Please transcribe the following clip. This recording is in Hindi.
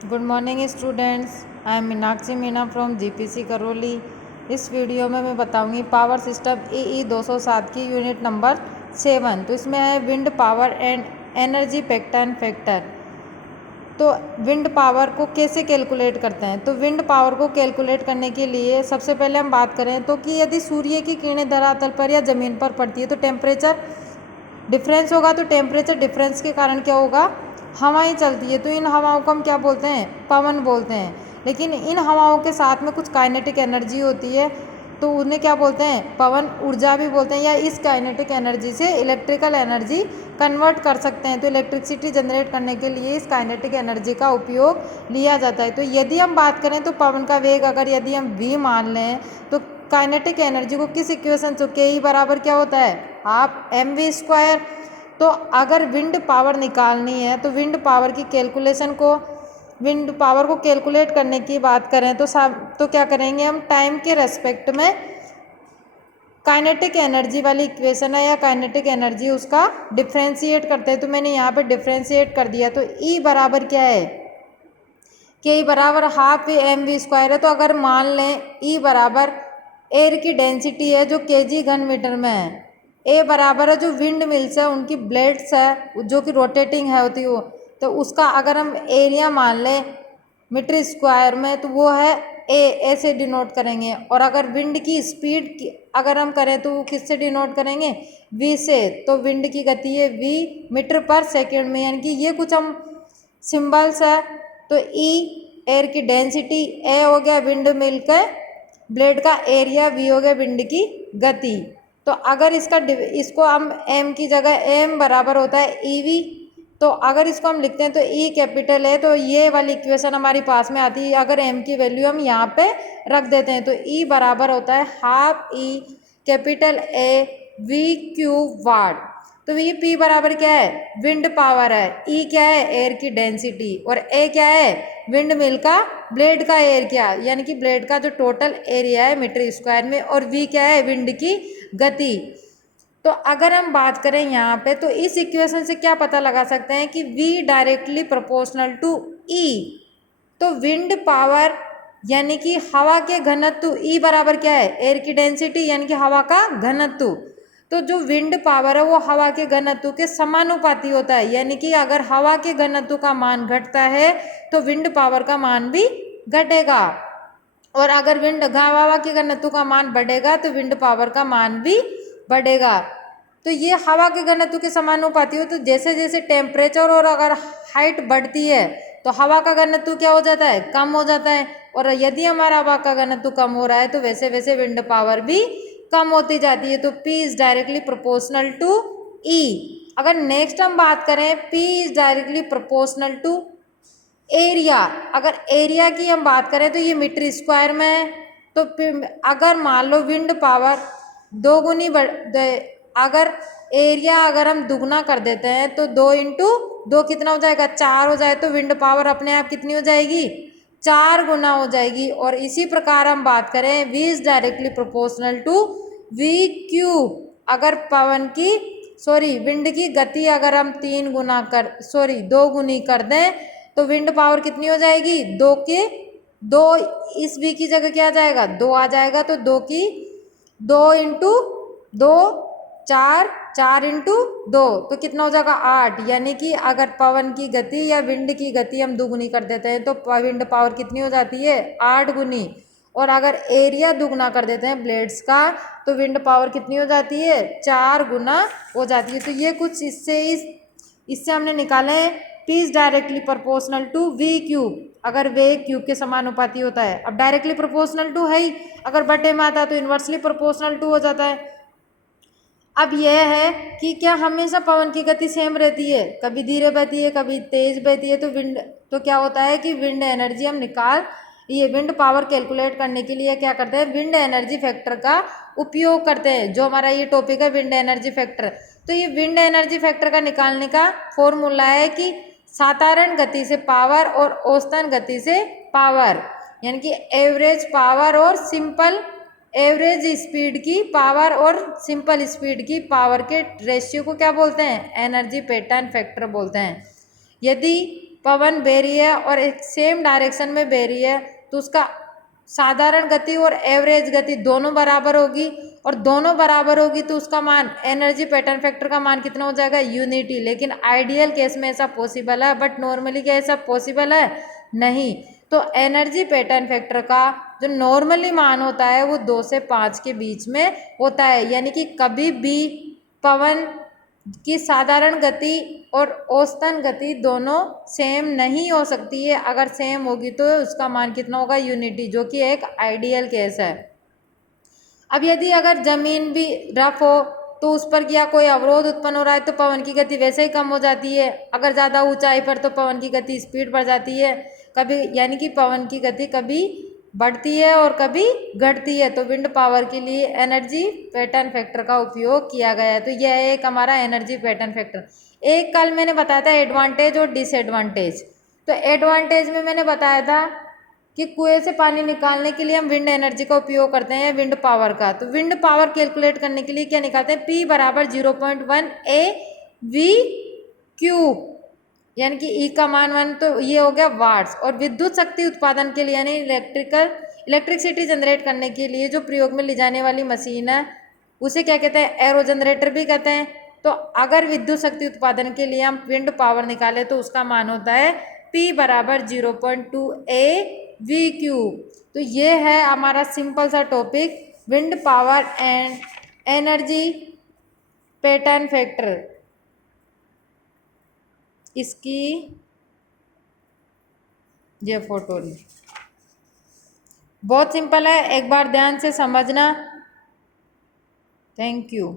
Good morning students. I am Meenakshi Meena from GPC Karauli. इस वीडियो में मैं बताऊंगी पावर सिस्टम EE 207 की यूनिट नंबर 7। तो इसमें है wind power and energy factor. तो विंड पावर को कैसे कैलकुलेट करते हैं। तो विंड पावर को कैलकुलेट करने के लिए सबसे पहले हम बात करें तो कि यदि सूर्य की किरणें धरातल पर या ज़मीन पर पड़ती है तो टेम्परेचर डिफरेंस होगा। तो टेम्परेचर डिफरेंस के कारण क्या होगा, हवाएं चलती है। तो इन हवाओं को हम क्या बोलते हैं, पवन बोलते हैं। लेकिन इन हवाओं के साथ में कुछ काइनेटिक एनर्जी होती है, तो उन्हें क्या बोलते हैं, पवन ऊर्जा भी बोलते हैं। या इस काइनेटिक एनर्जी से इलेक्ट्रिकल एनर्जी कन्वर्ट कर सकते हैं। तो इलेक्ट्रिसिटी जनरेट करने के लिए इस काइनेटिक एनर्जी का उपयोग लिया जाता है। तो यदि हम बात करें तो पवन का वेग अगर यदि हम v मान लें तो काइनेटिक एनर्जी को किस इक्वेशन से के ई बराबर क्या होता है, हाफ mv²। तो अगर विंड पावर निकालनी है तो विंड पावर की कैलकुलेशन को, विंड पावर को कैलकुलेट करने की बात करें तो क्या करेंगे, हम टाइम के रेस्पेक्ट में काइनेटिक एनर्जी वाली इक्वेशन है या काइनेटिक एनर्जी उसका डिफ्रेंशिएट करते हैं। तो मैंने यहाँ पे डिफ्रेंशिएट कर दिया। तो E बराबर क्या है, के बराबर हाफ mv² है। तो अगर मान लें E बराबर एयर की डेंसिटी है जो kg घन मीटर में है, A बराबर है जो विंड मिल्स है उनकी ब्लेड्स है जो कि रोटेटिंग है होती है, तो उसका अगर हम एरिया मान लें मीटर स्क्वायर में तो वो है ए से डिनोट करेंगे। और अगर विंड की स्पीड की अगर हम करें तो वो किससे डिनोट करेंगे, v से। तो विंड की गति है v मीटर पर सेकेंड में, यानी कि ये कुछ हम सिंबल्स है। तो E एयर की डेंसिटी, A हो गया विंड मिल के ब्लेड का एरिया, V हो गया विंड की गति। तो अगर इसको हम m की जगह m बराबर होता है EV, तो अगर इसको हम लिखते हैं तो E कैपिटल है, तो ये वाली इक्वेशन हमारे पास में आती है। अगर m की वैल्यू हम यहाँ पे रख देते हैं तो E बराबर होता है half E capital A V cube watt. तो ये P बराबर क्या है, विंड पावर है। E क्या है, एयर की डेंसिटी, और A क्या है, विंड मिल का ब्लेड का एरिया, यानी कि ब्लेड का जो टोटल एरिया है मीटर स्क्वायर में, और V क्या है, विंड की गति। तो अगर हम बात करें यहाँ पे तो इस इक्वेशन से क्या पता लगा सकते हैं कि V directly proportional to E। तो विंड पावर यानी कि हवा के घनत्व, E बराबर क्या है, एयर की डेंसिटी यानी कि हवा का घनत्व। तो जो विंड पावर है वो हवा के घनत्व के समानुपाती होता है, यानी कि अगर हवा के घनत्व का मान घटता है तो विंड पावर का मान भी घटेगा, और अगर हवा के घनत्व का मान बढ़ेगा तो विंड पावर का मान भी बढ़ेगा। तो ये हवा के घनत्व के समानुपाती हो। तो जैसे जैसे टेम्परेचर और अगर हाइट बढ़ती है तो हवा का घनत्व क्या हो जाता है, कम हो जाता है। और यदि हमारा हवा का घनत्व कम हो रहा है तो वैसे वैसे विंड पावर भी कम होती जाती है। तो P is directly proportional to E। अगर नेक्स्ट हम बात करें P is directly proportional to area. अगर एरिया की हम बात करें तो ये मीटर स्क्वायर में है। तो अगर मान लो विंड पावर दो गुनी अगर एरिया अगर हम दुगना कर देते हैं तो 2 × 2 कितना हो जाएगा, 4 हो जाए, तो विंड पावर अपने आप कितनी हो जाएगी, 4 गुना हो जाएगी। और इसी प्रकार हम बात करें V is directly proportional to V cube. अगर पवन की विंड की गति अगर हम 2 गुनी कर दें तो विंड पावर कितनी हो जाएगी, 2 इस V की जगह क्या आ जाएगा, 2 आ जाएगा। तो 2 × 2 4, 4 × 2 तो कितना हो जाएगा, 8। यानी कि अगर पवन की गति या विंड की गति हम दुगुनी कर देते हैं तो विंड पावर कितनी हो जाती है, 8 गुनी। और अगर एरिया दुगना कर देते हैं ब्लेड्स का तो विंड पावर कितनी हो जाती है, 4 गुना हो जाती है। तो ये कुछ इससे हमने निकाले P is directly proportional to V cube, अगर वे क्यूब के समानुपाती होता है। अब डायरेक्टली प्रोपोर्शनल टू है ही, अगर बटे में आता है तो इन्वर्सली प्रोपोर्शनल टू हो जाता है। अब यह है कि क्या हमेशा पवन की गति सेम रहती है, कभी धीरे बहती है कभी तेज बहती है। तो क्या होता है कि विंड एनर्जी हम ये विंड पावर कैलकुलेट करने के लिए क्या करते हैं, विंड एनर्जी फैक्टर का उपयोग करते हैं। जो हमारा ये टॉपिक है विंड एनर्जी फैक्टर, तो ये विंड एनर्जी फैक्टर का निकालने का फॉर्मूला है कि साधारण गति से पावर और औसतन गति से पावर, यानी कि एवरेज पावर और एवरेज स्पीड की पावर और सिंपल स्पीड की पावर के रेशियो को क्या बोलते हैं, एनर्जी पैटर्न फैक्टर बोलते हैं। यदि पवन बह रही है और एक सेम डायरेक्शन में बह रही है तो उसका साधारण गति और एवरेज गति दोनों बराबर होगी, और दोनों बराबर होगी तो उसका मान एनर्जी पैटर्न फैक्टर का मान कितना हो जाएगा, यूनिटी। लेकिन आइडियल केस में ऐसा पॉसिबल है, बट नॉर्मली क्या ऐसा पॉसिबल है, नहीं। तो एनर्जी पैटर्न फैक्टर का जो नॉर्मली मान होता है वो 2 से 5 के बीच में होता है, यानी कि कभी भी पवन की साधारण गति और औसतन गति दोनों सेम नहीं हो सकती है। अगर सेम होगी तो उसका मान कितना होगा, यूनिटी, जो कि एक आइडियल केस है। अब यदि अगर जमीन भी रफ हो तो उस पर क्या कोई अवरोध उत्पन्न हो रहा है तो पवन की गति वैसे ही कम हो जाती है। अगर ज़्यादा ऊंचाई पर तो पवन की गति स्पीड बढ़ जाती है कभी, यानी कि पवन की गति कभी बढ़ती है और कभी घटती है। तो विंड पावर के लिए एनर्जी पैटर्न फैक्टर का उपयोग किया गया है। तो यह है एक हमारा एनर्जी पैटर्न फैक्टर। एक कल मैंने बताया था एडवांटेज और डिसएडवांटेज। तो एडवांटेज में मैंने बताया था कि कुएं से पानी निकालने के लिए हम विंड एनर्जी का उपयोग करते हैं, विंड पावर का। तो विंड पावर कैलकुलेट करने के लिए क्या निकालते हैं, P बराबर 0.1 AV क्यूब, यानी कि E का मान 1, तो ये हो गया वाट्स। और विद्युत शक्ति उत्पादन के लिए यानी इलेक्ट्रिसिटी जनरेट करने के लिए जो प्रयोग में ली जाने वाली मशीन है उसे क्या कहते हैं, एरो जनरेटर भी कहते हैं। तो अगर विद्युत शक्ति उत्पादन के लिए हम विंड पावर निकाले तो उसका मान होता है P बराबर 0.2 AV क्यूब। तो ये है हमारा सिंपल सा topic, wind power and energy pattern factor. इसकी ये फोटो ली, बहुत सिंपल है, एक बार ध्यान से समझना। Thank you.